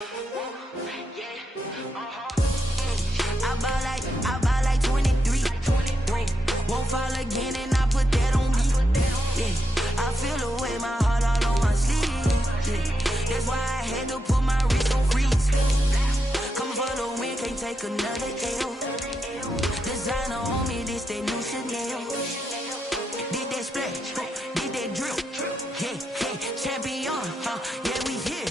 I buy like 23. Won't fall again and I put that on me. Yeah, I feel the way my heart all on my sleeve. Yeah, that's why I had to put my wrist on freeze. Coming for the win, can't take another L. Designer on me, this that new Chanel. Did that splash, did that drip. Yeah, champion, yeah, we here.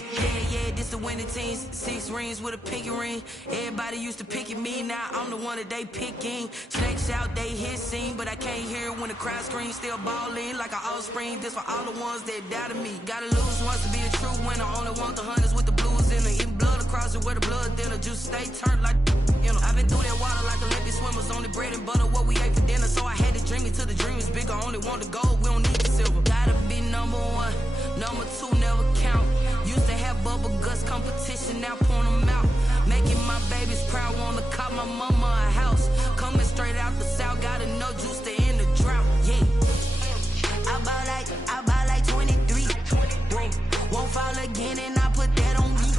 Yeah, this the winning team. 6 rings with a pinky ring. Everybody used to picking me, now I'm the one that they picking. Snakes out, they hissing, but I can't hear when the crowd screams. Still balling like an offspring. This for all the ones that doubted me. Gotta lose once to be a true winner. Only want the hunters with the blues in it. Eating blood across it where the blood thinner. Juice stay turned like, you know. I've been through that water like Olympic swimmers. Only bread and butter, what we ate for dinner. So I had to dream it till the dream is bigger. Only want the gold, we don't need the silver. Gotta be number 1, number 2 never count. Used to have bubble guts competition, now point them out. Making my babies proud, wanna call my mama a house. Coming straight out the south, got enough juice to end the drought. Yeah, I buy like 23. Won't fall again and I put that on me.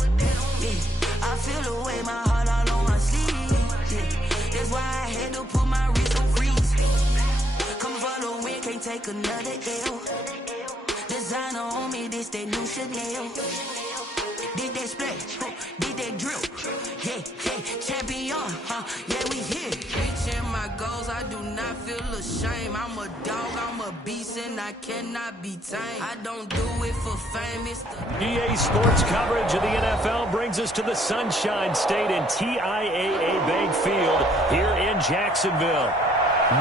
Yeah, I feel the way my heart all on my sleeve. Yeah, that's why I had to put my wrist on freeze. Coming for the win, can't take another L. Designer on me, this that new Chanel. Did that splash, did that drip. Yeah, champion, yeah, we here. Reaching my goals, I do not feel ashamed. I'm a dog, I'm a beast, and I cannot be tamed. I don't do it for fame, it's the EA Sports coverage of the NFL brings us to the Sunshine State in TIAA Bank Field here in Jacksonville.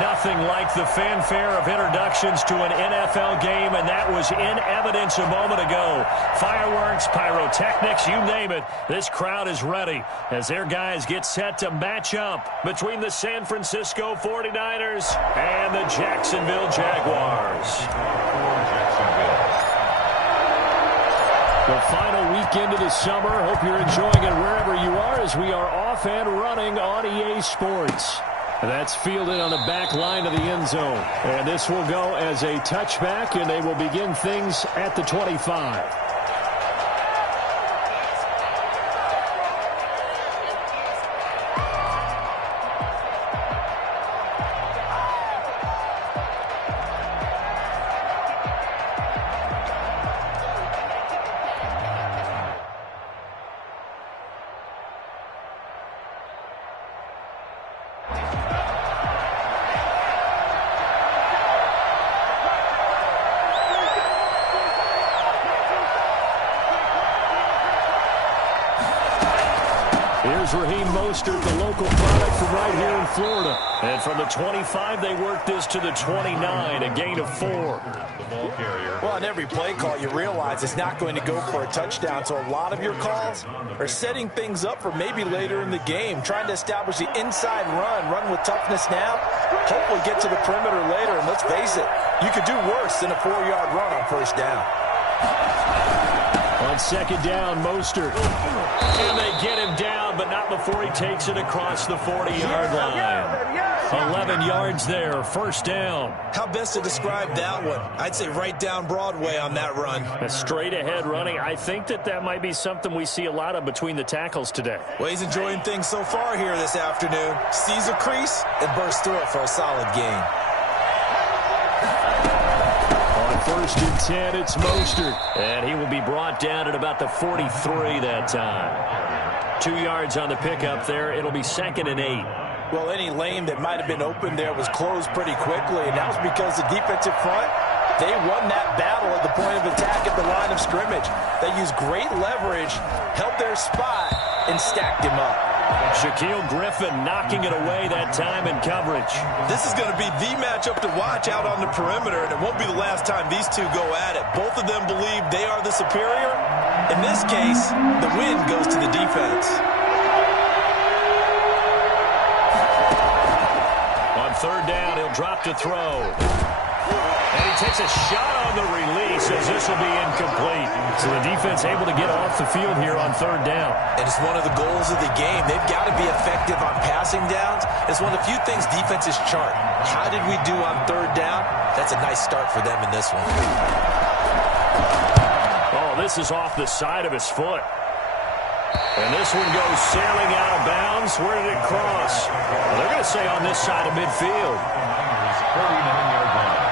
Nothing like the fanfare of introductions to an NFL game, and that was in evidence a moment ago. Fireworks, pyrotechnics, you name it. This crowd is ready as their guys get set to match up between the San Francisco 49ers and the Jacksonville Jaguars. The final weekend of the summer. Hope you're enjoying it wherever you are as we are off and running on EA Sports. That's fielded on the back line of the end zone. And this will go as a touchback, and they will begin things at the 25. Here's Raheem Mostert, the local product from right here in Florida. And from the 25, they work this to the 29, a gain of 4. Well, on every play call, you realize it's not going to go for a touchdown. So a lot of your calls are setting things up for maybe later in the game, trying to establish the inside run with toughness now, hopefully get to the perimeter later. And let's face it, you could do worse than a 4-yard run on first down. On second down, Mostert. And they get him down, but not before he takes it across the 40-yard line. 11 yards there, first down. How best to describe that one? I'd say right down Broadway on that run. A straight-ahead running. I think that might be something we see a lot of between the tackles today. Well, he's enjoying things so far here this afternoon. Sees a crease and bursts through it for a solid gain. First and 10, it's Mostert. And he will be brought down at about the 43 that time. 2 yards on the pickup there. It'll be second and 8. Well, any lane that might have been open there was closed pretty quickly, and that was because the defensive front, they won that battle at the point of attack at the line of scrimmage. They used great leverage, held their spot, and stacked him up. Shaquille Griffin knocking it away that time in coverage. This is going to be the matchup to watch out on the perimeter, and it won't be the last time these two go at it. Both of them believe they are the superior. In this case, the win goes to the defense. On third down, he'll drop to throw. And he takes a shot on the release as this will be incomplete. So the defense able to get off the field here on third down. And it's one of the goals of the game. They've got to be effective on passing downs. It's one of the few things defenses chart. How did we do on third down? That's a nice start for them in this one. Oh, this is off the side of his foot. And this one goes sailing out of bounds. Where did it cross? Well, they're going to say on this side of midfield. 49-yard line.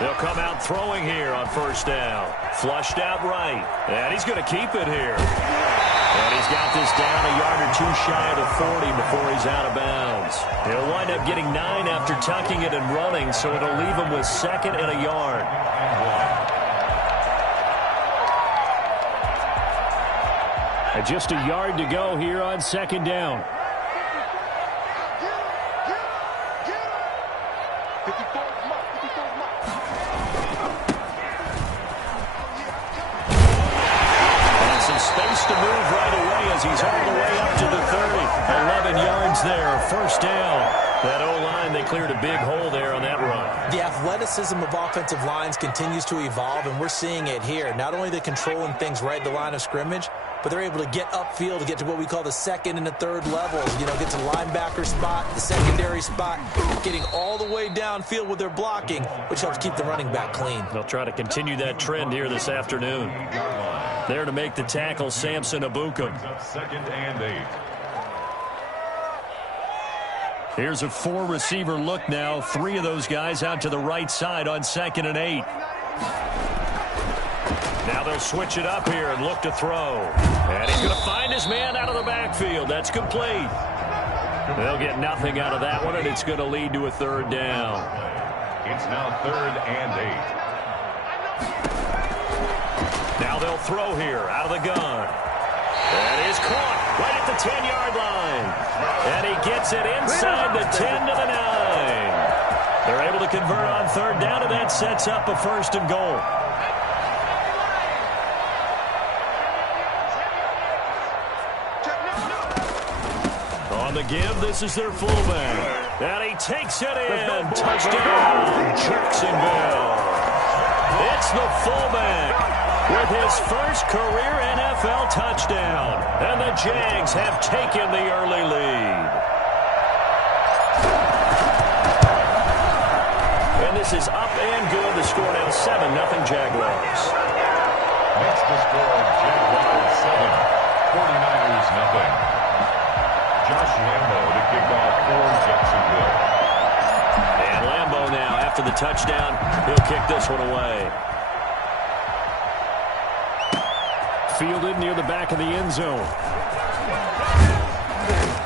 They'll come out throwing here on first down. Flushed out right. And he's going to keep it here. And he's got this down a yard or two shy of the 40 before he's out of bounds. He'll wind up getting 9 after tucking it and running, so it'll leave him with 2nd and a yard. And just a yard to go here on 2nd down. Space to move right away as he's all the way up to the 30. 11 yards there, first down. That O-line, they cleared a big hole there on that run. The athleticism of offensive lines continues to evolve, and we're seeing it here. Not only are they controlling things right at the line of scrimmage, but they're able to get upfield to get to what we call the 2nd and the 3rd levels. You know, get to the linebacker spot, the secondary spot, getting all the way downfield with their blocking, which helps keep the running back clean. They'll try to continue that trend here this afternoon. There to make the tackle, Samson Abukum. 2nd and 8. Here's a 4-receiver look now. 3 of those guys out to the right side on 2nd and 8. Now they'll switch it up here and look to throw. And he's going to find his man out of the backfield. That's complete. They'll get nothing out of that one, and it's going to lead to a 3rd down. It's now 3rd and 8. Now they'll throw here out of the gun. That is caught right at the 10-yard line. And he gets it inside the 10 to the 9. They're able to convert on 3rd down, and that sets up a 1st and goal. On the give, this is their fullback. And he takes it in. Touchdown, Jacksonville. It's the fullback with his first career NFL touchdown. And the Jags have taken the early lead. And this is up and good. The score now 7-0 Jaguars. That's the score. Jaguars 7, 49ers nothing. Josh Lambo to kick off for Jacksonville. And Lambo now, after the touchdown, he'll kick this one away. Fielded near the back of the end zone.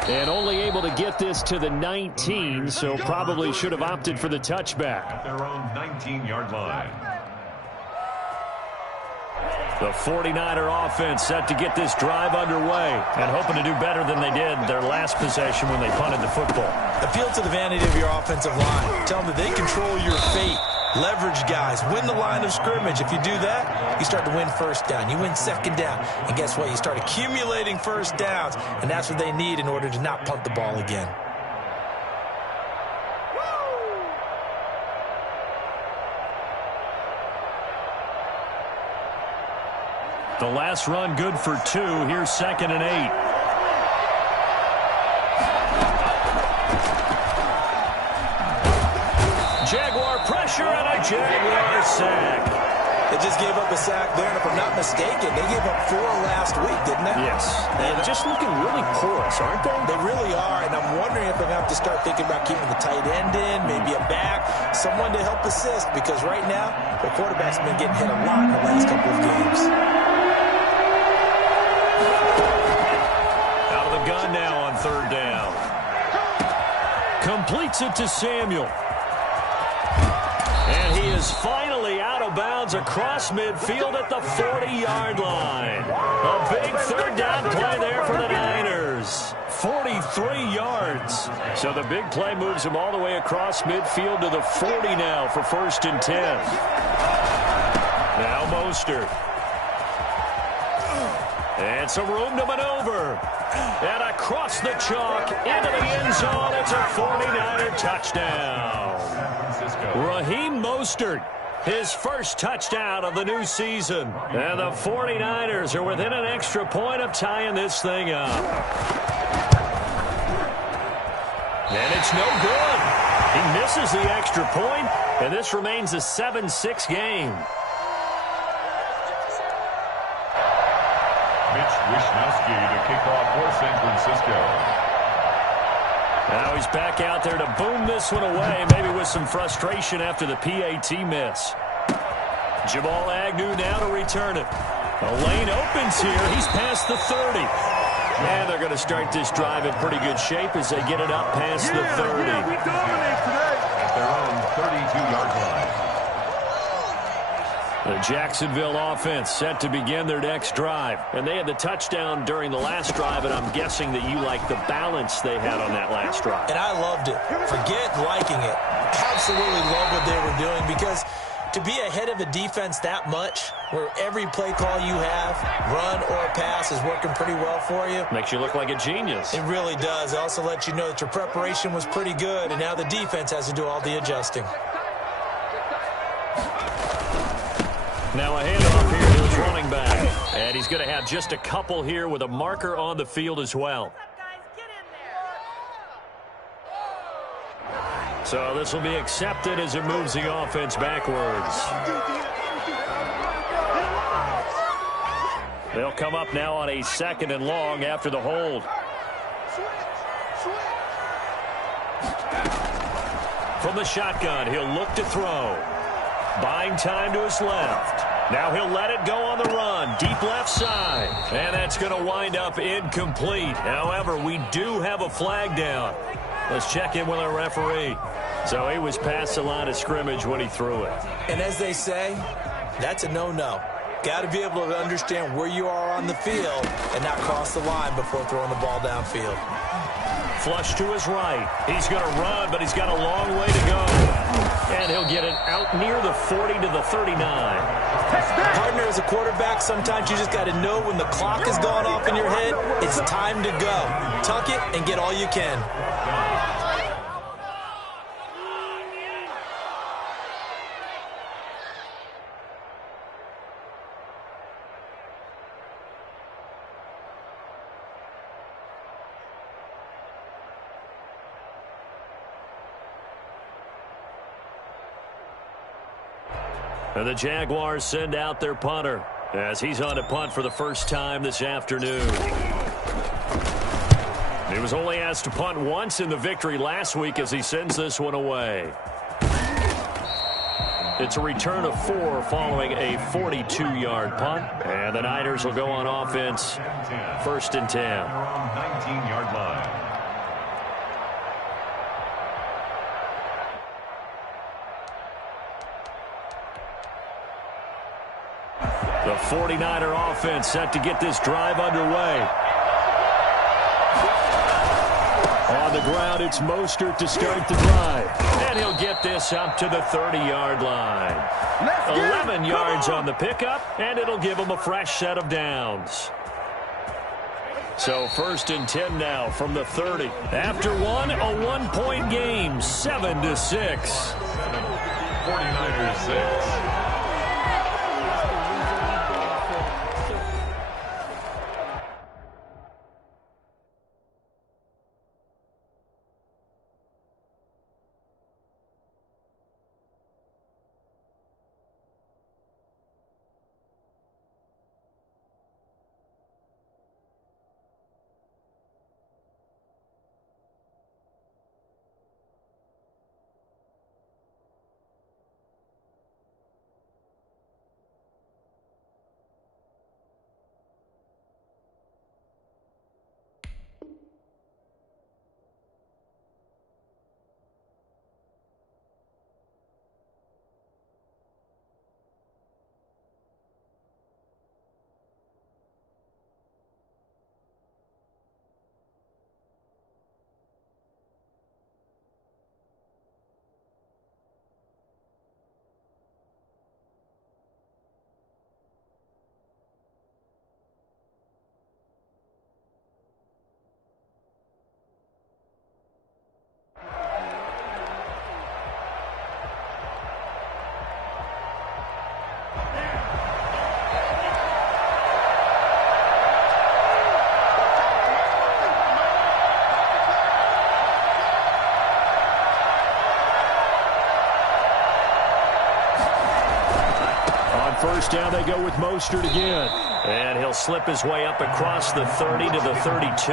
And only able to get this to the 19, so probably should have opted for the touchback. At their own 19-yard line. The 49er offense set to get this drive underway and hoping to do better than they did their last possession when they punted the football. Appeal to the vanity of your offensive line. Tell them that they control your fate. Leverage guys. Win the line of scrimmage. If you do that, you start to win 1st down. You win 2nd down. And guess what? You start accumulating 1st downs. And that's what they need in order to not punt the ball again. The last run good for 2. Here's 2nd and 8. Jaguar pressure and a Jaguar sack. They just gave up a sack there, and if I'm not mistaken, they gave up 4 last week, didn't they? Yes. And just looking really porous, aren't they? They really are, and I'm wondering if they're going to have to start thinking about keeping the tight end in, maybe a back, someone to help assist, because right now, their quarterback's been getting hit a lot in the last couple of games. Out of the gun now on 3rd down. Completes it to Samuel. And he is finally out of bounds across midfield at the 40-yard line. A big 3rd down play there for the Niners. 43 yards. So the big play moves him all the way across midfield to the 40 now for 1st and 10. Now Mostert. And some room to maneuver. And across the chalk into the end zone. It's a 49er touchdown. Raheem Mostert, his first touchdown of the new season. And the 49ers are within an extra point of tying this thing up. And it's no good. He misses the extra point, and this remains a 7-6 game. Mitch Wishnowsky to kick off for San Francisco. Now he's back out there to boom this one away, maybe with some frustration after the PAT miss. Jamal Agnew now to return it. The lane opens here. He's past the 30. And they're going to start this drive in pretty good shape as they get it up past the 30. Yeah, we dominate today. At their own 32-yard line. The Jacksonville offense set to begin their next drive. And they had the touchdown during the last drive, and I'm guessing that you like the balance they had on that last drive. And I loved it. Forget liking it. Absolutely love what they were doing, because to be ahead of a defense that much, where every play call you have, run or pass, is working pretty well for you. Makes you look like a genius. It really does. It also lets you know that your preparation was pretty good, and now the defense has to do all the adjusting. Now a handoff here to his running back. And he's going to have just a couple here with a marker on the field as well. So this will be accepted as it moves the offense backwards. They'll come up now on a 2nd and long after the hold. From the shotgun, he'll look to throw. Buying time to his left. Now he'll let it go on the run. Deep left side. And that's going to wind up incomplete. However, we do have a flag down. Let's check in with our referee. So he was past the line of scrimmage when he threw it. And as they say, that's a no-no. Got to be able to understand where you are on the field and not cross the line before throwing the ball downfield. Flush to his right. He's going to run, but he's got a long way to go. And he'll get it out near the 40 to the 39. Partner, as a quarterback, sometimes you just got to know when the clock is going off in your head, it's time to go. Tuck it and get all you can. And the Jaguars send out their punter as he's on to punt for the first time this afternoon. He was only asked to punt once in the victory last week as he sends this one away. It's a return of 4 following a 42-yard punt. And the Niners will go on offense, 1st and 10. They're on 19-yard line. The 49er offense set to get this drive underway. On the ground, it's Mostert to start the drive. And he'll get this up to the 30-yard line. 11 yards on the pickup, and it'll give him a fresh set of downs. So 1st and 10 now from the 30. After one, a 1-point game, 7-6. 49ers 6. first down, they go with Mostert again. And he'll slip his way up across the 30 to the 32.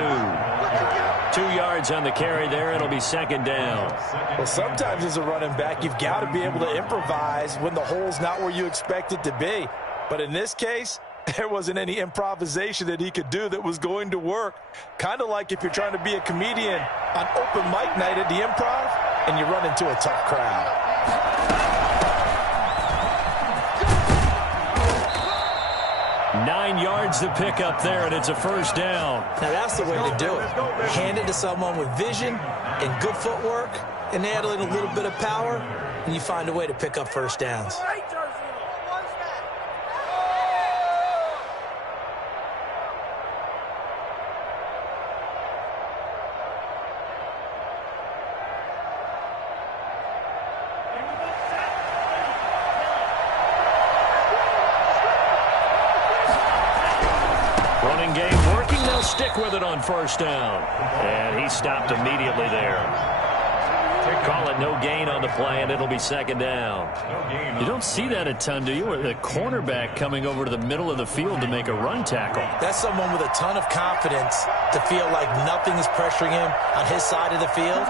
2 yards on the carry there. It'll be second down. Well, sometimes as a running back, you've got to be able to improvise when the hole's not where you expect it to be. But in this case, there wasn't any improvisation that he could do that was going to work. Kind of like if you're trying to be a comedian on open mic night at the Improv and you run into a tough crowd. Nine yards to pick up there, and it's a first down. Now that's the way to do it. Hand it to someone with vision and good footwork, and add in a little bit of power, and you find a way to pick up first downs. Running game working. They'll stick with it on first down. And he stopped immediately there. Call it no gain on the play, and it'll be second down. You don't see that a ton, do you? With a cornerback coming over to the middle of the field to make a run tackle. That's someone with a ton of confidence to feel like nothing is pressuring him on his side of the field.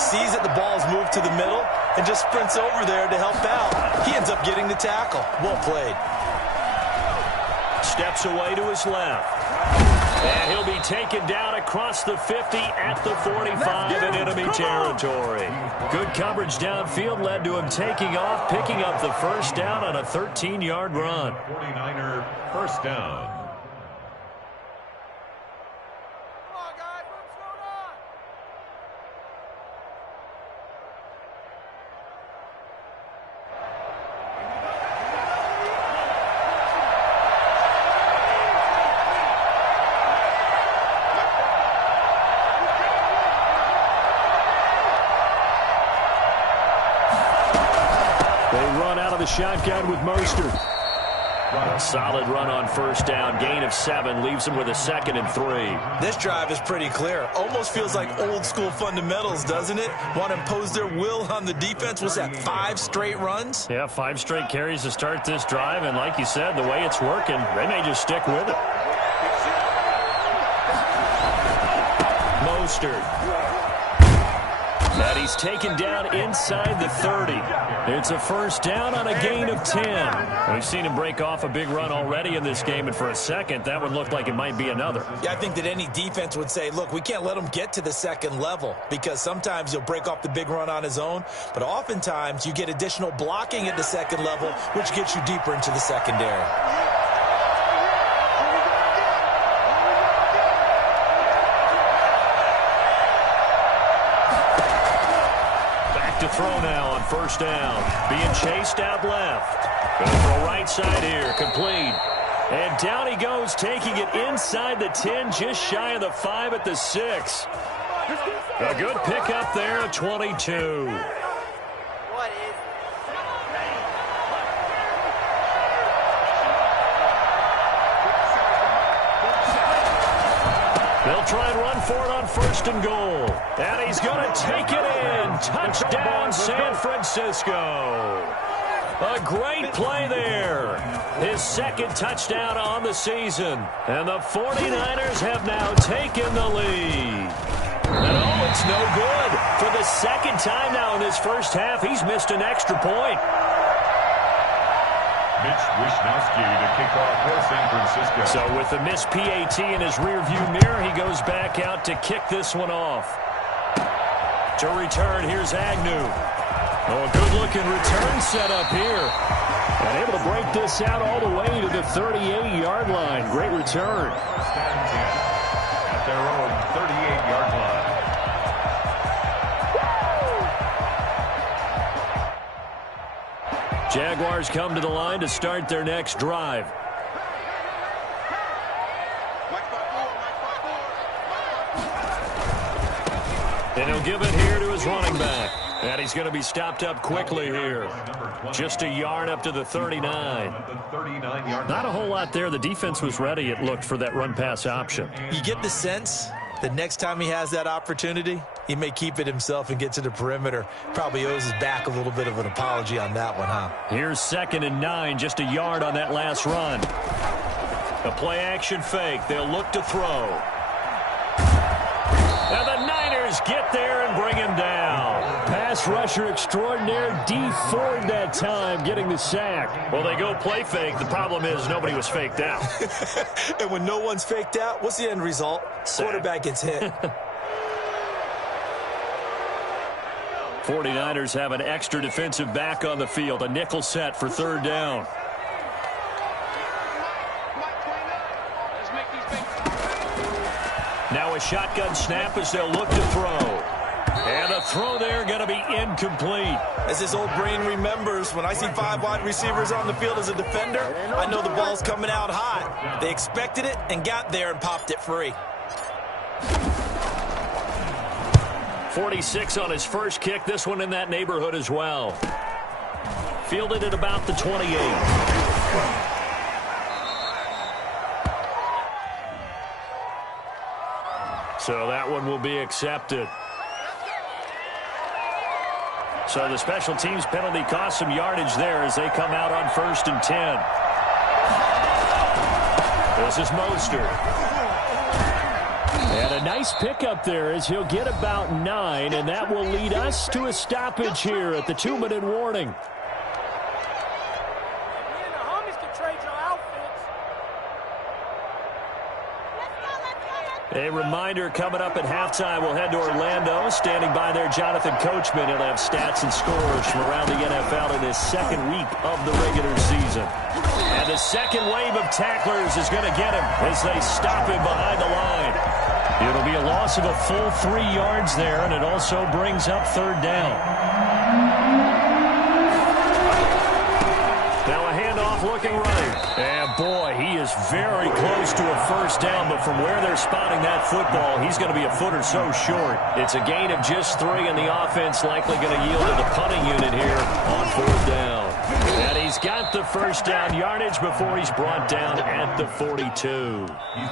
Sees that the ball's moved to the middle and just sprints over there to help out. He ends up getting the tackle. Well played. Steps away to his left. And he'll be taken down across the 50 at the 45 in enemy territory. Good coverage downfield led to him taking off, picking up the first down on a 13-yard run. 49er first down. Shotgun with Mostert. A solid run on first down. Gain of 7 leaves him with a 2nd and 3. This drive is pretty clear. Almost feels like old school fundamentals, doesn't it? Want to impose their will on the defense. Was that 5 straight runs? Yeah, 5 straight carries to start this drive. And like you said, the way it's working, they may just stick with it. Mostert. And he's taken down inside the 30. It's a first down on a gain of 10. We've seen him break off a big run already in this game, and for a second, that one looked like it might be another. Yeah, I think that any defense would say, look, we can't let him get to the second level, because sometimes he'll break off the big run on his own, but oftentimes you get additional blocking at the second level, which gets you deeper into the secondary. To throw now on first down. Being chased out left. Going to throw right side here. Complete. And down he goes, taking it inside the 10, just shy of the 5 at the 6. A good pickup there at 22. They'll try and run for it on first and goal. And he's going to take it in. Touchdown, San Francisco. A great play there. His 2nd touchdown on the season. And the 49ers have now taken the lead. No, it's no good. For the 2nd time now in this first half, he's missed an extra point. Mitch Wishnowsky to kick off for San Francisco. So with the missed PAT in his rearview mirror, he goes back out to kick this one off. To return, here's Agnew. Oh, a good-looking return set up here. And able to break this out all the way to the 38-yard line. Great return. At their own 38-yard line. Jaguars come to the line to start their next drive. And he'll give it here to his running back. And he's going to be stopped up quickly here. Just a yard up to the 39. Not a whole lot there. The defense was ready, it looked, for that run-pass option. You get the sense that next time he has that opportunity, He may keep it himself and get to the perimeter. Probably owes his back a little bit of an apology on that one, huh? Here's 2nd and 9, just a yard on that last run. A play-action fake. They'll look to throw. And the Niners get there and bring him down. Pass rusher extraordinaire, D Ford that time, getting the sack. Well, they go play fake. The problem is nobody was faked out. And when no one's faked out, what's the end result? Sack. Quarterback gets hit. 49ers have an extra defensive back on the field. A nickel set for 3rd down. Now a shotgun snap as they'll look to throw. And a throw there going to be incomplete. As his old brain remembers, when I see 5 wide receivers on the field as a defender, I know the ball's coming out hot. They expected it and got there and popped it free. 46 on his first kick. This one in that neighborhood as well. Fielded at about the 28. So that one will be accepted. So the special teams penalty cost some yardage there as they come out on 1st and 10. This is Mostert. And a nice pickup there as he'll get about 9, and that will lead us to a stoppage here at the 2-minute warning. A reminder coming up at halftime, we'll head to Orlando. Standing by there, Jonathan Coachman. He'll have stats and scores from around the NFL in his 2nd week of the regular season. And the second wave of tacklers is going to get him as they stop him behind the line. It'll be a loss of a full 3 yards there, and it also brings up 3rd down. Now a handoff looking right. And boy, he is very close to a 1st down, but from where they're spotting that football, he's going to be a foot or so short. It's a gain of just 3, and the offense likely going to yield to the punting unit here on 4th down. And he's got the 1st down yardage before he's brought down at the 42.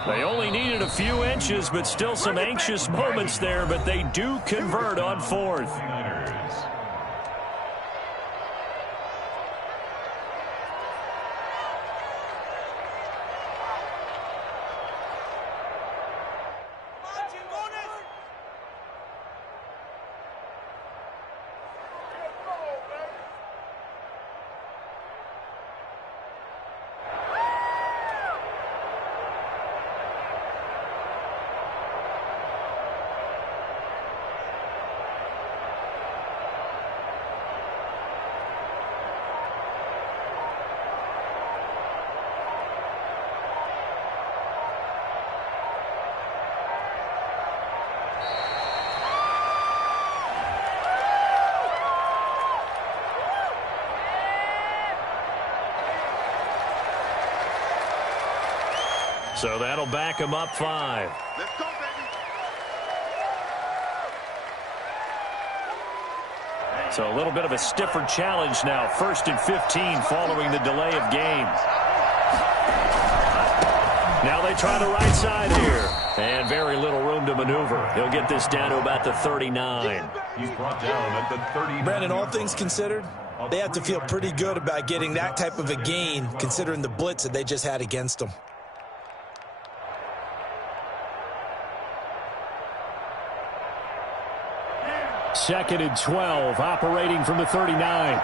They only needed a few inches, but still some anxious moments there, but they do convert on 4th. So that'll back him up 5. Let's go, baby. So a little bit of a stiffer challenge now. 1st and 15 following the delay of game. Now they try the right side here. And very little room to maneuver. He'll get this down to about the 39. He's brought down at the 30. Brandon, all things considered, they have to feel pretty good about getting that type of a gain, considering the blitz that they just had against them. Second and 12, operating from the 39.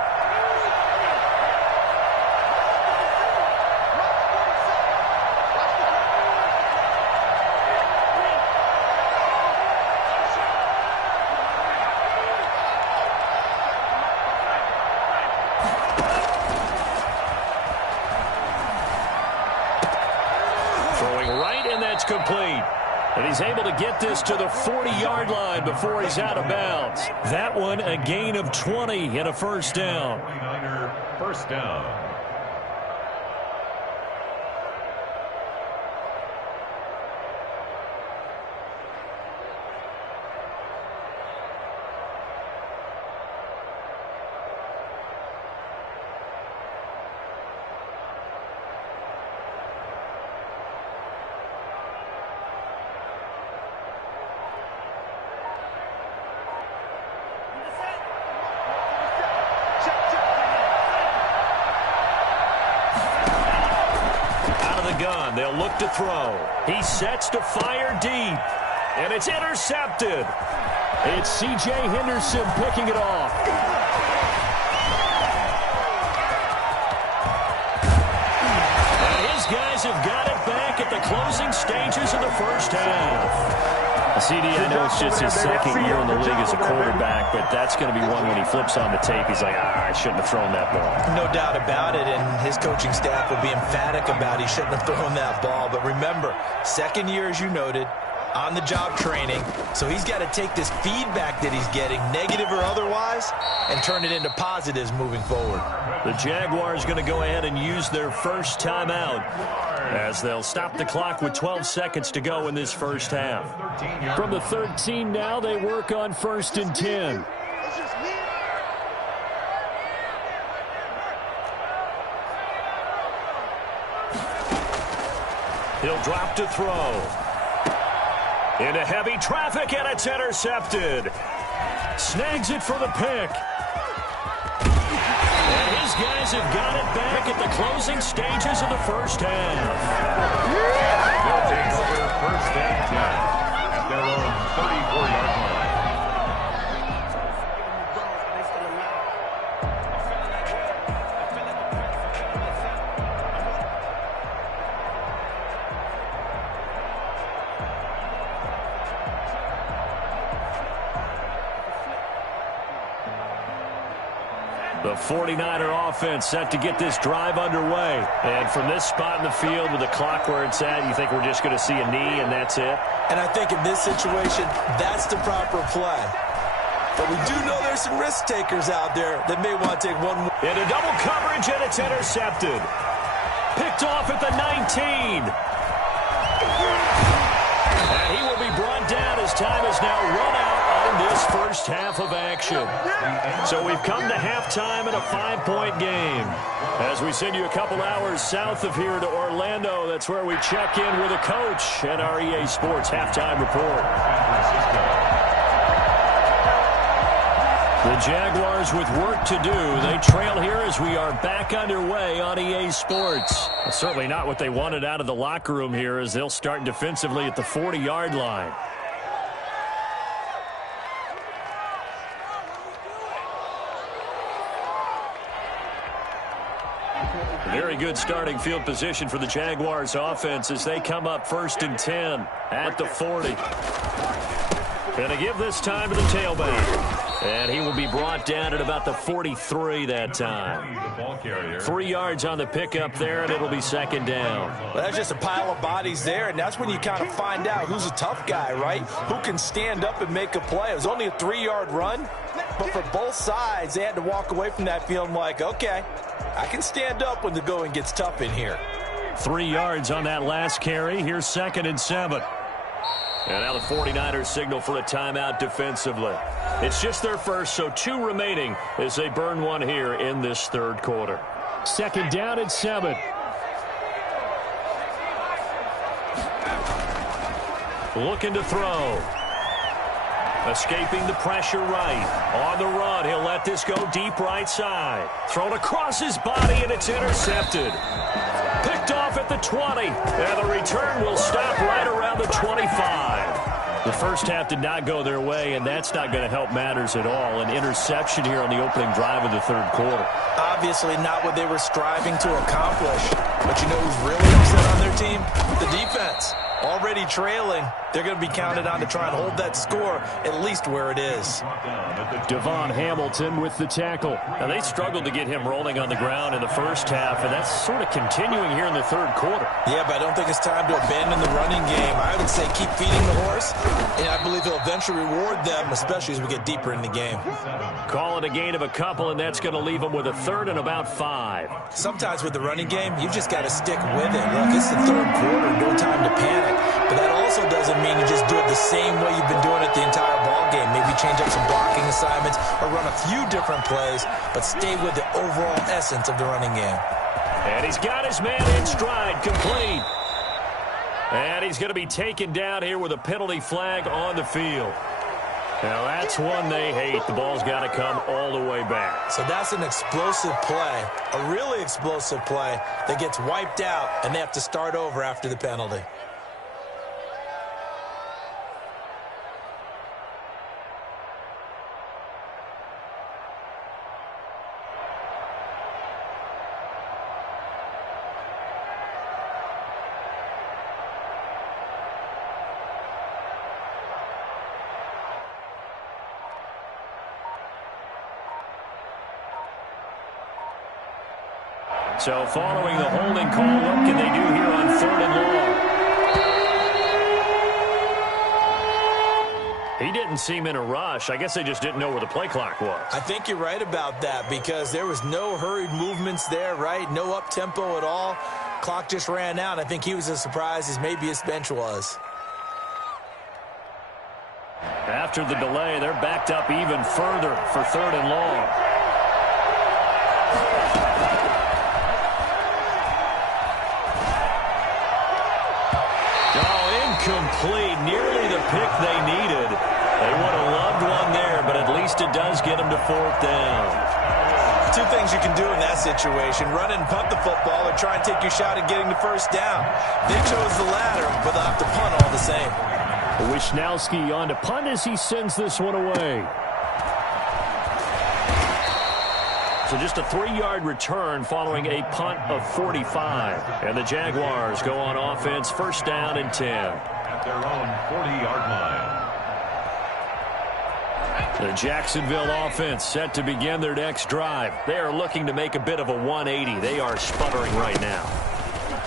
Throwing right, and that's complete. And he's able to get this to the 40-yard line before he's out of bounds. That one, a gain of 20 and a 1st down. 49er 1st down. the gun. They'll look to throw. He sets to fire deep. And it's intercepted. It's C.J. Henderson picking it off. And his guys have got it back at the closing stages of the first half. CD, I know it's just his second year in the league as a quarterback, but that's going to be one when he flips on the tape. He's like, I shouldn't have thrown that ball. No doubt about it, and his coaching staff will be emphatic about he shouldn't have thrown that ball. But remember, second year, as you noted, on-the-job training, so he's got to take this feedback that he's getting, negative or otherwise, and turn it into positives moving forward. The Jaguars going to go ahead and use their first timeout as they'll stop the clock with 12 seconds to go in this first half. From the 13 now, they work on 1st and 10. He'll drop to throw. Into heavy traffic, and it's intercepted. Snags it for the pick. And his guys have got it back at the closing stages of the first half. They'll take over 1st and 10 at their own 34-yard line. The 49er offense set to get this drive underway. And from this spot in the field with the clock where it's at, you think we're just going to see a knee and that's it? And I think in this situation, that's the proper play. But we do know there's some risk takers out there that may want to take one more. Into double coverage, and it's intercepted. Picked off at the 19. And he will be brought down as time is now run out on this first half of action. So we've come to halftime in a 5-point game. As we send you a couple hours south of here to Orlando, that's where we check in with a coach at our EA Sports Halftime Report. The Jaguars with work to do. They trail here as we are back underway on EA Sports. That's certainly not what they wanted out of the locker room here as they'll start defensively at the 40-yard line. Very good starting field position for the Jaguars offense as they come up 1st and 10 at the 40. Going to give this time to the tailback. And he will be brought down at about the 43 that time. 3 yards on the pickup there, and it'll be 2nd down. Well, that's just a pile of bodies there, and that's when you kind of find out who's a tough guy, right? Who can stand up and make a play. It was only a 3-yard run, but for both sides, they had to walk away from that feeling like, okay, I can stand up when the going gets tough in here. 3 yards on that last carry. Here's 2nd and 7. And now the 49ers signal for a timeout defensively. It's just their first, so 2 remaining as they burn one here in this 3rd quarter. 2nd down and 7. Looking to throw. Escaping the pressure right. On the run, he'll let this go deep right side. Thrown across his body, and it's intercepted. Picked off at the 20. And the return will stop right around the 25. The first half did not go their way, and that's not going to help matters at all. An interception here on the opening drive of the 3rd quarter. Obviously not what they were striving to accomplish. But you know who's really upset on their team? The defense. Already trailing. They're going to be counted on to try and hold that score at least where it is. Devon Hamilton with the tackle. Now, they struggled to get him rolling on the ground in the first half, and that's sort of continuing here in the 3rd quarter. Yeah, but I don't think it's time to abandon the running game. I would say keep feeding the horse, and I believe he'll eventually reward them, especially as we get deeper in the game. Call it a gain of a couple, and that's going to leave them with a 3rd and about 5. Sometimes with the running game, you've just got to stick with it. Look, it's the 3rd quarter, no time to panic. But that also doesn't mean you just do it the same way you've been doing it the entire ball game. Maybe change up some blocking assignments or run a few different plays, but stay with the overall essence of the running game. And he's got his man in stride, complete. And he's going to be taken down here with a penalty flag on the field. Now that's one they hate. The ball's got to come all the way back. So that's an explosive play, a really explosive play that gets wiped out, and they have to start over after the penalty. So following the holding call, what can they do here on 3rd and long? He didn't seem in a rush. I guess they just didn't know where the play clock was. I think you're right about that because there was no hurried movements there, right? No up-tempo at all. Clock just ran out. I think he was as surprised as maybe his bench was. After the delay, they're backed up even further for 3rd and long. Complete, nearly the pick they needed. They would have loved one there, but at least it does get them to 4th down. Two things you can do in that situation: run and punt the football, or try and take your shot at getting the 1st down. They chose the latter, but they'll have to punt all the same. Wisnowski on to punt as he sends this one away. So just a 3-yard return following a punt of 45. And the Jaguars go on offense, 1st down and 10. At their own 40-yard line. The Jacksonville offense set to begin their next drive. They are looking to make a bit of a 180. They are sputtering right now.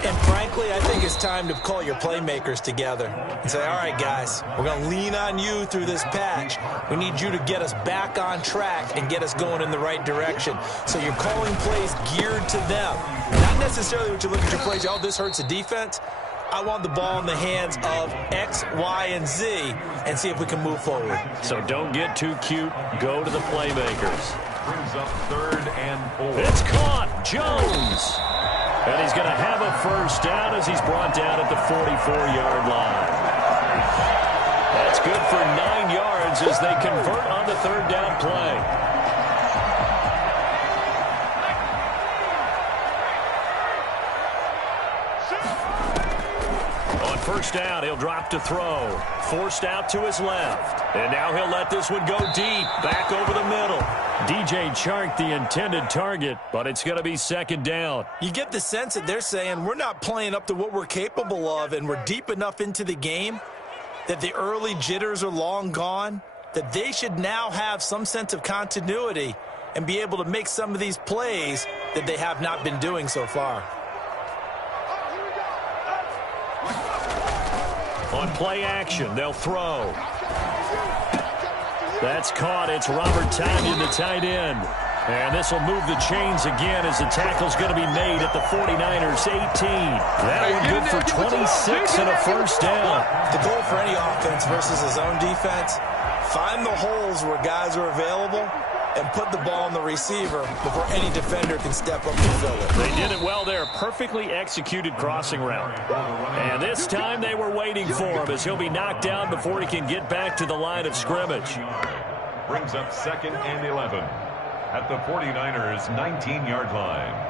And frankly, I think it's time to call your playmakers together and say, all right, guys, we're going to lean on you through this patch. We need you to get us back on track and get us going in the right direction. So you're calling plays geared to them. Not necessarily what you look at your plays, oh, this hurts the defense. I want the ball in the hands of X, Y, and Z and see if we can move forward. So don't get too cute. Go to the playmakers. Brings up 3rd and 4. It's caught. Jones. And he's going to have a 1st down as he's brought down at the 44-yard line. That's good for 9 yards as they convert on the 3rd down play. On 1st down, he'll drop to throw. Forced out to his left. And now he'll let this one go deep, back over the middle. DJ Chark, the intended target, but it's going to be 2nd down. You get the sense that they're saying we're not playing up to what we're capable of, and we're deep enough into the game that the early jitters are long gone, that they should now have some sense of continuity and be able to make some of these plays that they have not been doing so far. On play action, they'll throw. That's caught. It's Robert Tonyan, the tight end. And this will move the chains again as the tackle's going to be made at the 49ers 18. That one good for 26 and a 1st down. The goal for any offense versus his own defense, find the holes where guys are available and put the ball on the receiver before any defender can step up and fill it. They did it well there. Perfectly executed crossing route. And this time they were waiting for him as he'll be knocked down before he can get back to the line of scrimmage. Brings up 2nd and 11 at the 49ers 19-yard line.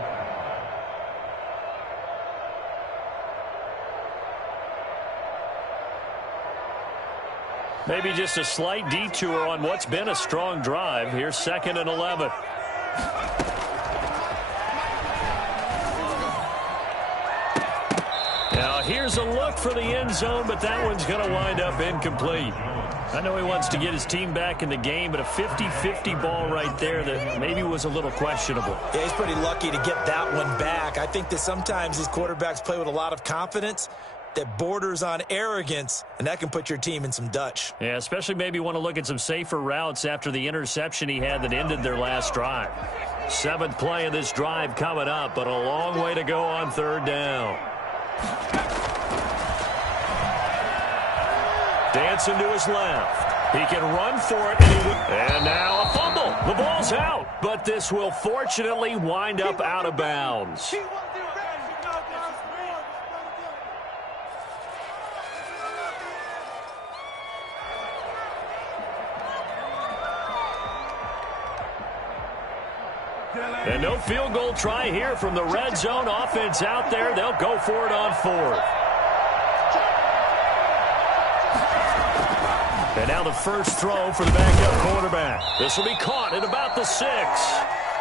Maybe just a slight detour on what's been a strong drive. Here's 2nd and 11. Now here's a look for the end zone, but that one's going to wind up incomplete. I know he wants to get his team back in the game, but a 50-50 ball right there that maybe was a little questionable. Yeah, he's pretty lucky to get that one back. I think that sometimes these quarterbacks play with a lot of confidence that borders on arrogance, and that can put your team in some Dutch. Yeah, especially maybe want to look at some safer routes after the interception he had that ended their last drive. 7th play of this drive coming up, but a long way to go on 3rd down. Dancing to his left. He can run for it. And now a fumble. The ball's out, but this will fortunately wind up out of bounds. And no field goal try here from the red zone. Offense out there. They'll go for it on fourth. And now the first throw for the backup quarterback. This will be caught at about the 6.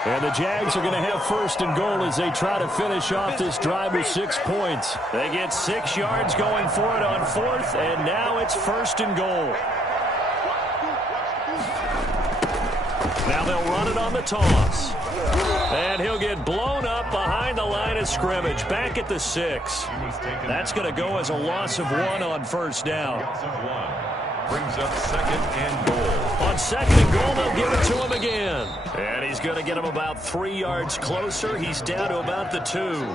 And the Jags are going to have first and goal as they try to finish off this drive with 6 points. They get 6 yards going for it on fourth, and now it's first and goal. Now they'll run it on the toss. And he'll get blown up behind the line of scrimmage, back at the 6. That's going to go as a loss of 1 on first down. Brings up second and goal. On second and goal, they'll give it to him again. And he's going to get him about 3 yards closer. He's down to about the 2.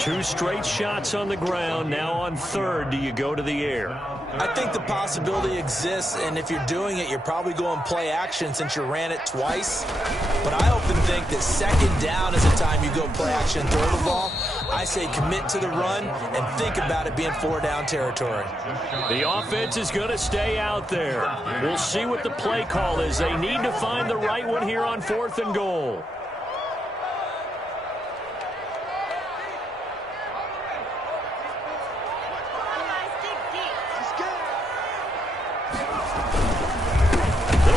2 straight shots on the ground. Now on third, do you go to the air? I think the possibility exists, and if you're doing it, you're probably going play action since you ran it twice. But I often think that second down is the time you go play action and throw the ball. I say commit to the run and think about it being 4-down territory. The offense is going to stay out there. We'll see what the play call is. They need to find the right one here on fourth and goal.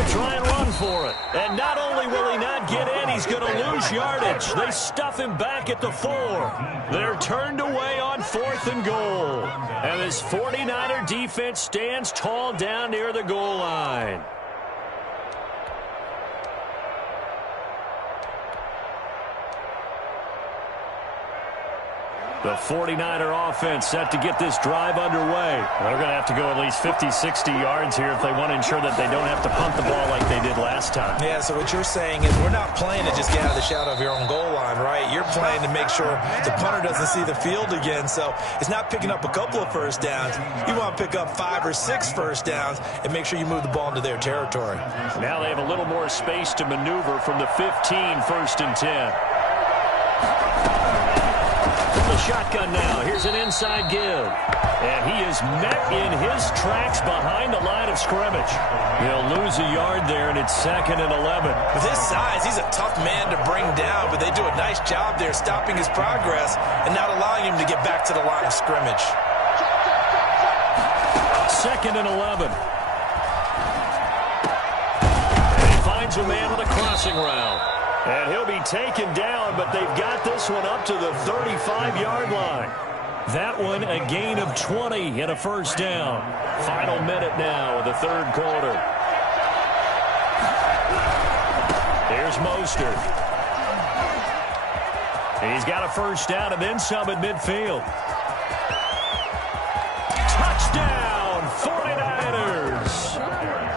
Try and run for it. And not only will he not get in, he's going to lose yardage. They stuff him back at the 4. They're turned away on fourth and goal. And this 49er defense stands tall down near the goal line. The 49er offense set to get this drive underway. They're going to have to go at least 50, 60 yards here if they want to ensure that they don't have to punt the ball like they did last time. Yeah, so what you're saying is we're not playing to just get out of the shadow of your own goal line, right? You're playing to make sure the punter doesn't see the field again. So it's not picking up a couple of first downs. You want to pick up 5 or 6 first downs and make sure you move the ball into their territory. Now they have a little more space to maneuver from the 15, first and 10. The shotgun now. Here's an inside give. And he is met in his tracks behind the line of scrimmage. He'll lose a yard there, and it's second and 11. With his size, he's a tough man to bring down, but they do a nice job there stopping his progress and not allowing him to get back to the line of scrimmage. Second and 11. And he finds a man with a crossing route. And he'll be taken down, but they've got this one up to the 35-yard line. That one a gain of 20 and a first down. Final minute now of the third quarter. Here's Mostert. He's got a first down and then some at midfield. Touchdown, 49ers.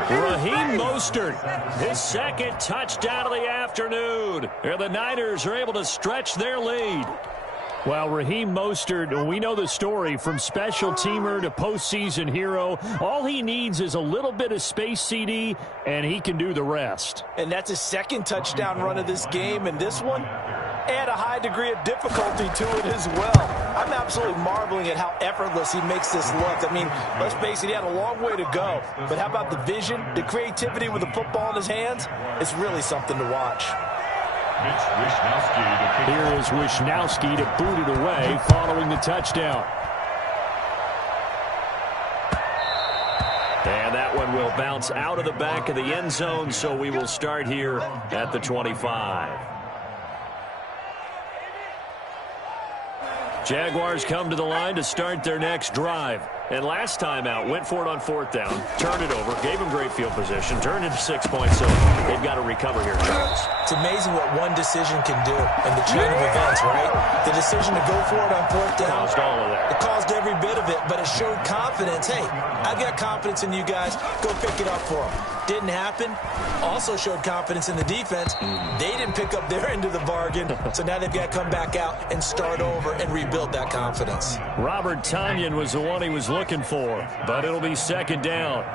Raheem Mostert, his second touchdown of the afternoon. And the Niners are able to stretch their lead. Well, Raheem Mostert, we know the story, from special teamer to postseason hero. All he needs is a little bit of space, CD, and he can do the rest. And that's his second touchdown run of this game, and this one, add a high degree of difficulty to it as well. I'm absolutely marveling at how effortless he makes this look. I mean, let's face it, he had a long way to go. But how about the vision, the creativity with the football in his hands? It's really something to watch. Here is Wishnowski to boot it away following the touchdown. And that one will bounce out of the back of the end zone, so we will start here at the 25. Jaguars come to the line to start their next drive. And last time out, went for it on fourth down, turned it over, gave them great field position, turned into 6 points, so they've got to recover here, Charles. It's amazing what one decision can do in the chain of events, right? The decision to go for it on fourth down. Caused all of that. It caused every bit of it, but it showed confidence. Hey, I've got confidence in you guys. Go pick it up for them. Didn't happen. Also showed confidence in the defense. They didn't pick up their end of the bargain, so now they've got to come back out and start over and rebuild that confidence. Robert Tonyan was the one he was looking for, but it'll be second down.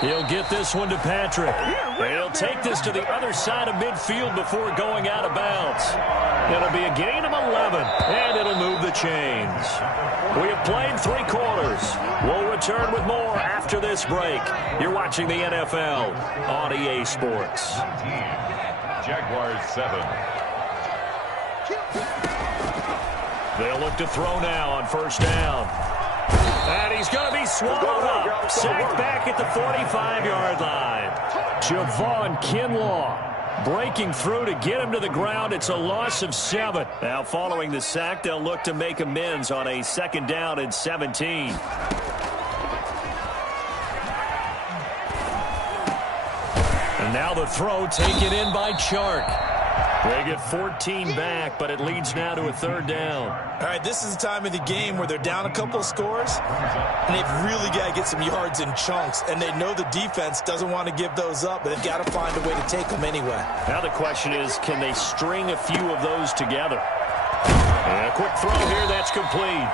He'll get this one to Patrick. He'll take this to the other side of midfield before going out of bounds. It'll be a gain of 11, and it'll move the chains. We have played 3 quarters. We'll return with more after this break. You're watching the NFL on EA Sports. Jaguars 7. They'll look to throw now on first down. And he's going to be swallowed up. Sacked back at the 45-yard line. Javon Kinlaw breaking through to get him to the ground. It's a loss of 7. Now following the sack, they'll look to make amends on a 2nd down and 17. And now the throw taken in by Chark. They get 14 back, but it leads now to a 3rd down. All right, this is the time of the game where they're down a couple of scores, and they've really got to get some yards in chunks, and they know the defense doesn't want to give those up, but they've got to find a way to take them anyway. Now the question is, can they string a few of those together? And a quick throw here, that's complete.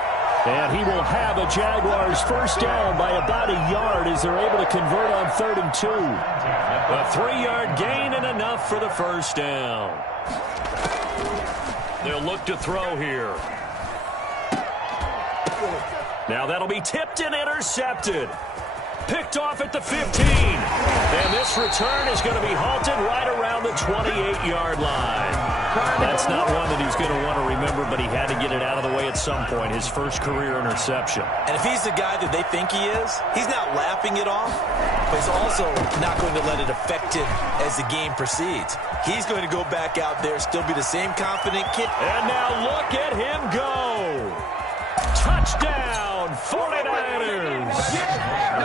And he will have a Jaguars 1st down by about a yard as they're able to convert on 3rd and 2. A 3-yard gain and enough for the 1st down. They'll look to throw here. Now that'll be tipped and intercepted. Picked off at the 15. And this return is going to be halted right around the 28-yard line. That's not one that he's going to want to remember, but he had to get it out of the way at some point. His first career interception. And if he's the guy that they think he is, he's not laughing it off, but he's also not going to let it affect him as the game proceeds. He's going to go back out there, still be the same confident kid. And now look at him go. Touchdown, 49ers.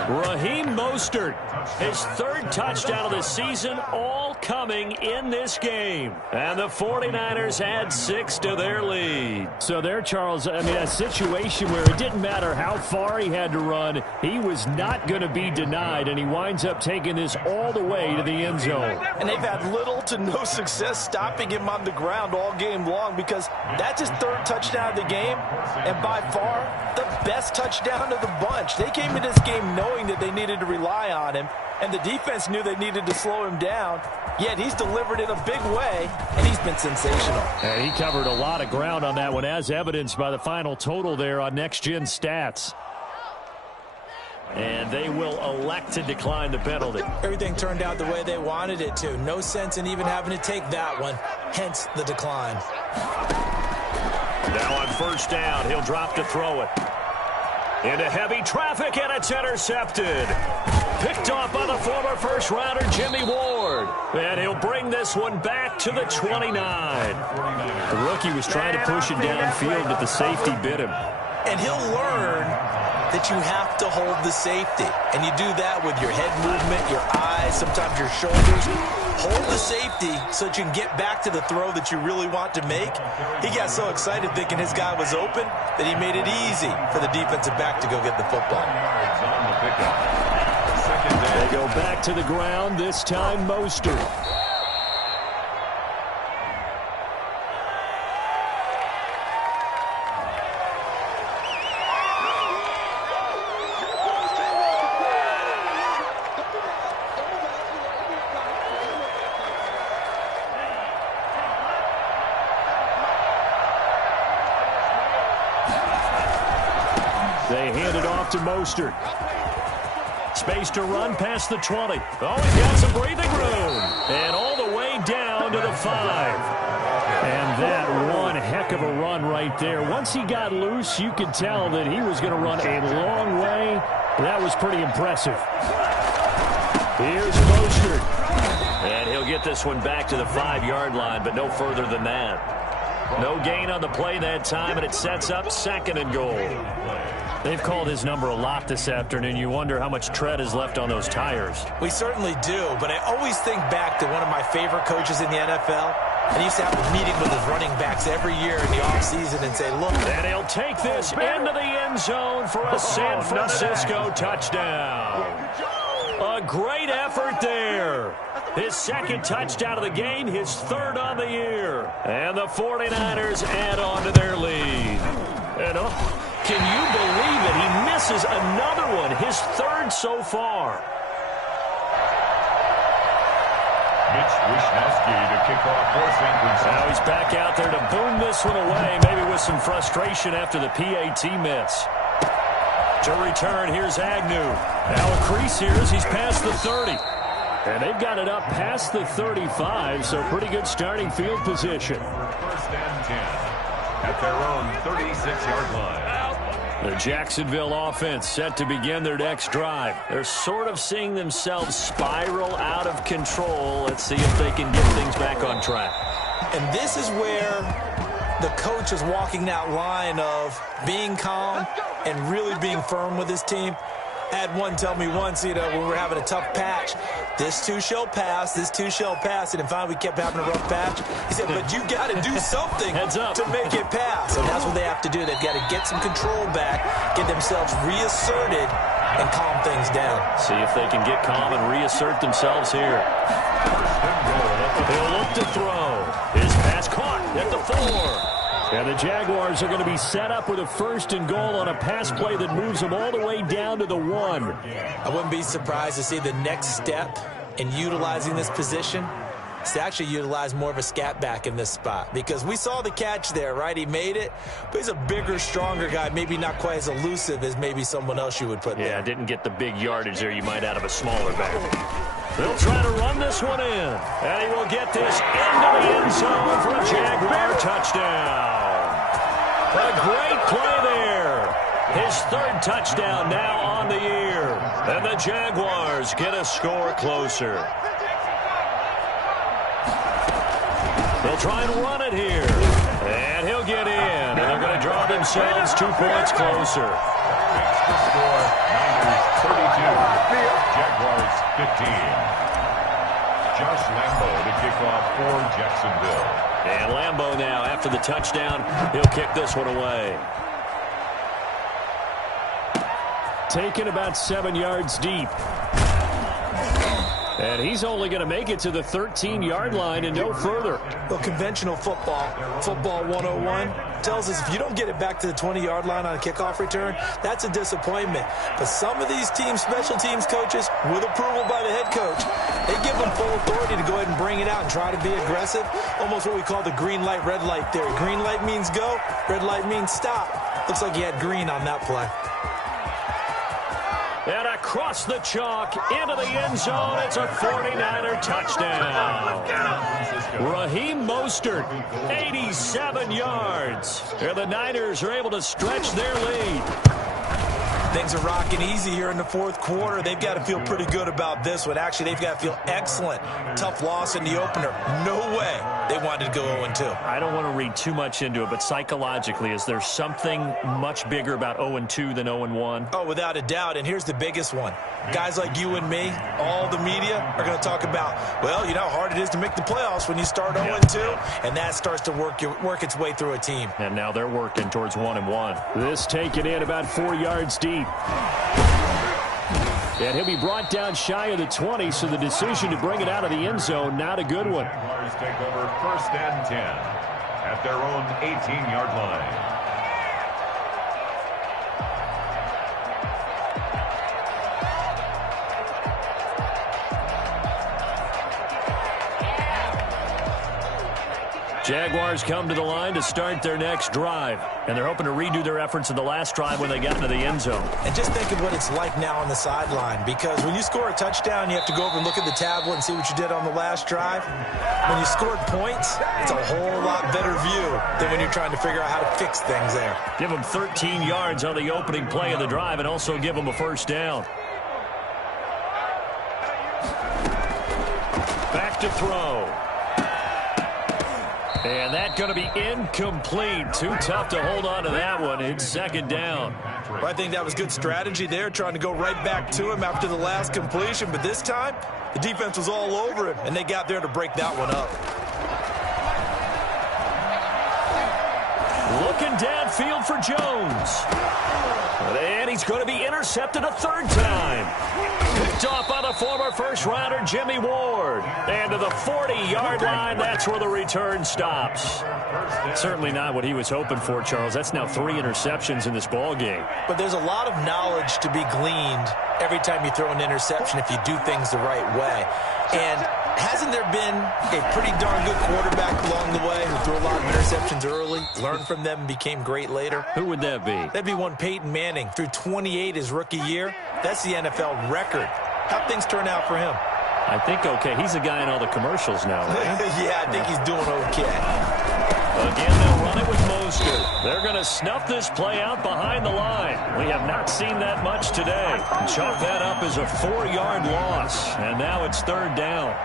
Raheem Mostert, his 3rd touchdown of the season, all coming in this game. And the 49ers add 6 to their lead. So there, Charles, I mean, a situation where it didn't matter how far he had to run, he was not going to be denied, and he winds up taking this all the way to the end zone. And they've had little to no success stopping him on the ground all game long because that's his 3rd touchdown of the game, and by far the best touchdown of the bunch. They came into this game knowing that they needed to rely on him, and the defense knew they needed to slow him down, yet he's delivered in a big way, and he's been sensational. And he covered a lot of ground on that one, as evidenced by the final total there on Next Gen Stats. And they will elect to decline the penalty. Everything turned out the way they wanted it to. No sense in even having to take that one, hence the decline. Now on first down, he'll drop to throw it. Into heavy traffic, and it's intercepted. Picked off by the former first-rounder Jimmy Ward. And he'll bring this one back to the 29. The rookie was trying to push it downfield, but the safety bit him. And he'll learn that you have to hold the safety. And you do that with your head movement, your eyes, sometimes your shoulders. Hold the safety so that you can get back to the throw that you really want to make. He got so excited thinking his guy was open that he made it easy for the defensive back to go get the football. They go back to the ground, this time Mostert. They hand it off to Mostert. Space to run past the 20. Oh, he's got some breathing room. And all the way down to the 5. And that one heck of a run right there. Once he got loose, you could tell that he was going to run a long way. That was pretty impressive. Here's Mostert. And he'll get this one back to the 5-yard line, but no further than that. No gain on the play that time, and it sets up 2nd and goal. They've called his number a lot this afternoon. You wonder how much tread is left on those tires. We certainly do, but I always think back to one of my favorite coaches in the NFL. And he used to have a meeting with his running backs every year in the offseason and say, look. And he'll take this into the end zone for a San Francisco touchdown. A great effort there. His 2nd touchdown of the game, his 3rd on the year. And the 49ers add on to their lead. And can you believe it? He misses another one, his 3rd so far. kickoff for San Francisco. Now he's back out there to boom this one away, maybe with some frustration after the PAT miss. To return, here's Agnew. Now a crease here as he's past the 30. And they've got it up past the 35, so pretty good starting field position. First and 10 at their own 36-yard line. The Jacksonville offense set to begin their next drive. They're sort of seeing themselves spiral out of control. Let's see if they can get things back on track. And this is where the coach is walking that line of being calm and really being firm with his team. I had one tell me once, when we were having a tough patch, this too shall pass, this too shall pass. And finally we kept having a rough patch. He said, but you got to do something to make it pass. And that's what they have to do. They've got to get some control back, get themselves reasserted, and calm things down. See if they can get calm and reassert themselves here. He'll look to throw. His pass caught at the 4. And the Jaguars are going to be set up with a 1st and goal on a pass play that moves them all the way down to the 1. I wouldn't be surprised to see the next step in utilizing this position is to actually utilize more of a scat back in this spot. Because we saw the catch there, right? He made it, but he's a bigger, stronger guy, maybe not quite as elusive as maybe someone else you would put there. Yeah, didn't get the big yardage there you might out of a smaller back. They'll try to run this one in, and he will get this into the end zone for a Jaguar touchdown. A great play there. His 3rd touchdown now on the year, and the Jaguars get a score closer. They'll try and run it here, and he'll get in, and they're going to draw themselves 2 points closer. Makes the score Niners 32, Jaguars 15. Josh Lambo to kick off for Jacksonville. And Lambo now, after the touchdown, he'll kick this one away. Taken about 7 yards deep. And he's only going to make it to the 13-yard line and no further. Well, conventional football 101, tells us if you don't get it back to the 20-yard line on a kickoff return, that's a disappointment. But some of these teams, special teams coaches, with approval by the head coach, they give them full authority to go ahead and bring it out and try to be aggressive. Almost what we call the green light, red light theory. Green light means go, red light means stop. Looks like he had green on that play. And across the chalk into the end zone, it's a 49er touchdown. Raheem Mostert, 87 yards. And the Niners are able to stretch their lead. Things are rocking easy here in the 4th quarter. They've got to feel pretty good about this one. Actually, they've got to feel excellent. Tough loss in the opener. No way they wanted to go 0-2. I don't want to read too much into it, but psychologically, is there something much bigger about 0-2 than 0-1? Oh, without a doubt. And here's the biggest one. Guys like you and me, all the media, are going to talk about, well, you know how hard it is to make the playoffs when you start 0-2, and that starts to work its way through a team. And now they're working towards 1-1. This taken in about 4 yards deep. And he'll be brought down shy of the 20, so the decision to bring it out of the end zone, not a good one. Jaguars take over 1st and 10 at their own 18-yard line. Jaguars come to the line to start their next drive. And they're hoping to redo their efforts in the last drive when they got into the end zone. And just think of what it's like now on the sideline. Because when you score a touchdown, you have to go over and look at the tablet and see what you did on the last drive. When you scored points, it's a whole lot better view than when you're trying to figure out how to fix things there. Give them 13 yards on the opening play of the drive and also give them a 1st down. Back to throw. And that's going to be incomplete. Too tough to hold on to that one. It's 2nd down. Well, I think that was good strategy there, trying to go right back to him after the last completion. But this time, the defense was all over him, and they got there to break that one up. Looking downfield for Jones. And he's going to be intercepted a 3rd time. Picked off by the former first-rounder Jimmy Ward. And to the 40-yard line, that's where the return stops. Certainly not what he was hoping for, Charles. That's now 3 interceptions in this ball game. But there's a lot of knowledge to be gleaned every time you throw an interception if you do things the right way. And Hasn't there been a pretty darn good quarterback along the way who threw a lot of interceptions early, learned from them, and became great later? Who would that be? That'd be one Peyton Manning. Threw 28 his rookie year. That's the NFL record. How'd things turn out for him? I think okay. He's a guy in all the commercials now, right? Yeah, I think he's doing okay. Again, they'll run it with Mostert. They're going to snuff this play out behind the line. We have not seen that much today. Chalk that up as a 4-yard loss. And now it's 3rd down.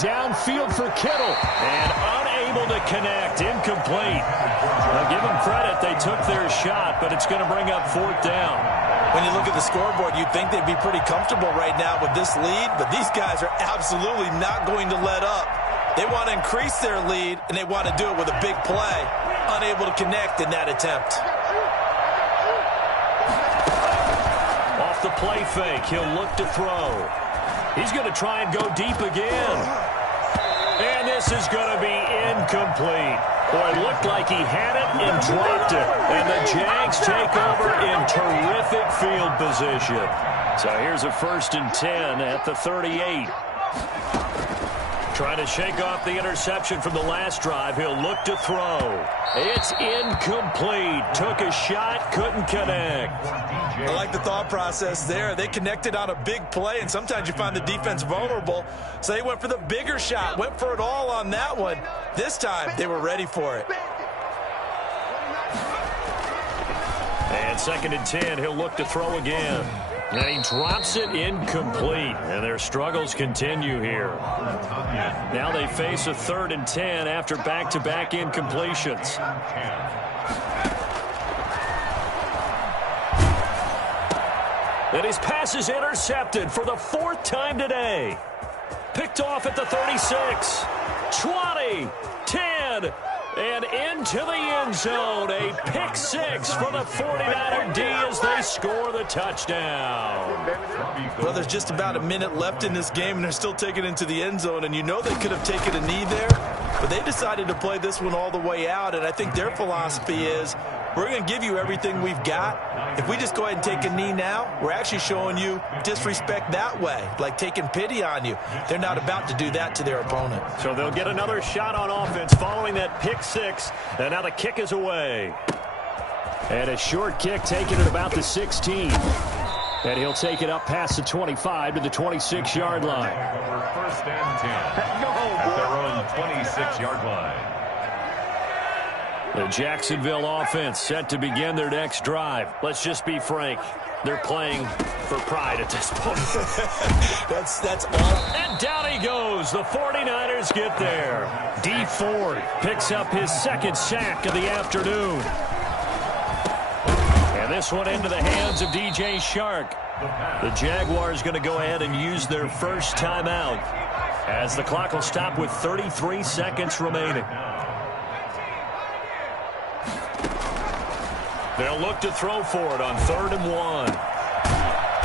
Downfield for Kittle, and unable to connect, incomplete. Now give them credit, they took their shot, but it's going to bring up 4th down. When you look at the scoreboard, you'd think they'd be pretty comfortable right now with this lead, but these guys are absolutely not going to let up. They want to increase their lead, and they want to do it with a big play, unable to connect in that attempt. Off the play fake, he'll look to throw. He's going to try and go deep again. And this is going to be incomplete. Boy, it looked like he had it and dropped it. And the Jags take over in terrific field position. So here's a 1st and 10 at the 38. Trying to shake off the interception from the last drive. He'll look to throw. It's incomplete. Took a shot, couldn't connect. I like the thought process there. They connected on a big play, and sometimes you find the defense vulnerable. So they went for the bigger shot, went for it all on that one. This time, they were ready for it. And 2nd and 10, he'll look to throw again. And he drops it incomplete. And their struggles continue here. Now they face a 3rd and 10 after back-to-back incompletions. And his pass is intercepted for the 4th time today. Picked off at the 36, 20, 10, and into the end zone. A pick 6 for the 49er D as they score the touchdown. Well, there's just about a minute left in this game, and they're still taking it into the end zone. And you know they could have taken a knee there, but they decided to play this one all the way out. And I think their philosophy is, we're going to give you everything we've got. If we just go ahead and take a knee now, we're actually showing you disrespect that way, like taking pity on you. They're not about to do that to their opponent. So they'll get another shot on offense following that pick 6, and now the kick is away. And a short kick taken at about the 16. And he'll take it up past the 25 to the 26-yard line. 1st and 10 at their own 26-yard line. The Jacksonville offense set to begin their next drive. Let's just be frank. They're playing for pride at this point. That's all. And down he goes. The 49ers get there. D Ford picks up his 2nd sack of the afternoon. And this one into the hands of DJ Shark. The Jaguars going to go ahead and use their first timeout as the clock will stop with 33 seconds remaining. They'll look to throw for it on 3rd and 1.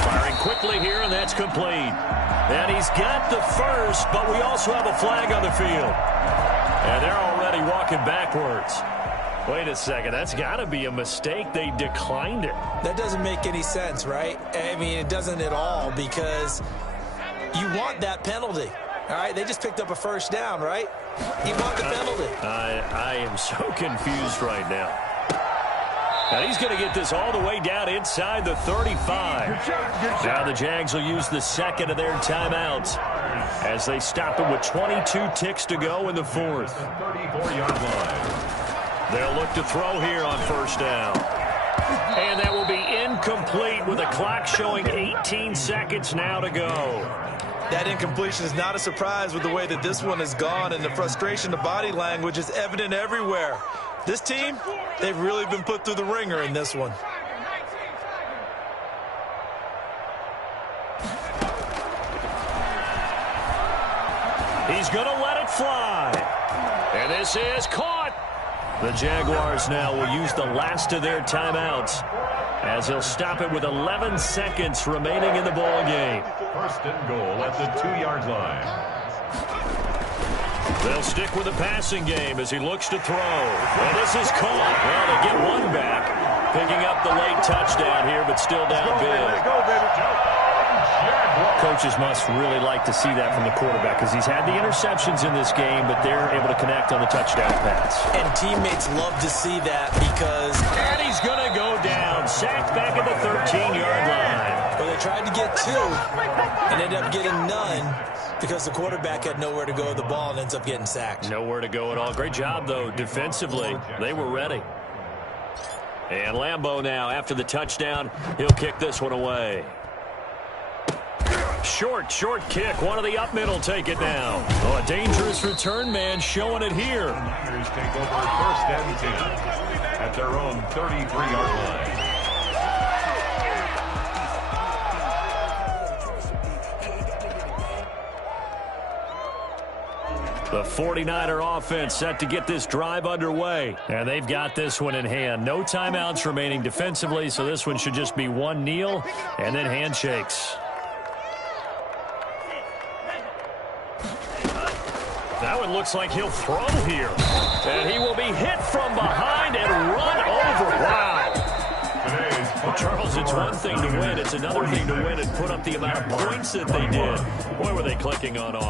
Firing quickly here, and that's complete. And he's got the first, but we also have a flag on the field. And they're already walking backwards. Wait a second, that's got to be a mistake. They declined it. That doesn't make any sense, right? I mean, it doesn't at all, because you want that penalty. All right, they just picked up a 1st down, right? You want the penalty. I am so confused right now. And he's going to get this all the way down inside the 35. Now the Jags will use the 2nd of their timeouts as they stop it with 22 ticks to go in the 4th. 34-yard line. They'll look to throw here on 1st down. And that will be incomplete with the clock showing 18 seconds now to go. That incompletion is not a surprise with the way that this one has gone, and the frustration, the body language is evident everywhere. This team, they've really been put through the ringer in this one. He's going to let it fly. And this is caught. The Jaguars now will use the last of their timeouts as he'll stop it with 11 seconds remaining in the ball game. First and goal at the 2-yard line. They'll stick with the passing game as he looks to throw. Well, this is caught. Well, they get one back. Picking up the late touchdown here, but still down big. Coaches must really like to see that from the quarterback because he's had the interceptions in this game, but they're able to connect on the touchdown pass. And teammates love to see that because... And he's going to go down. Sacked back at the 13-yard line. Well, they tried to get 2 and ended up getting none because the quarterback had nowhere to go with the ball and ends up getting sacked. Nowhere to go at all. Great job, though, defensively. They were ready. And Lambeau now, after the touchdown, he'll kick this one away. Short kick. One of the up middle take it down. Oh, a dangerous return man showing it here. Niners take over first and 10 at their own 33-yard line. The 49er offense set to get this drive underway. And they've got this one in hand. No timeouts remaining defensively, so this one should just be one kneel and then handshakes. That one looks like he'll throw here. And he will be hit from behind and run over. Wow. Well, Charles, it's one thing to win. It's another thing to win and put up the amount of points that they did. Boy, were they clicking on all.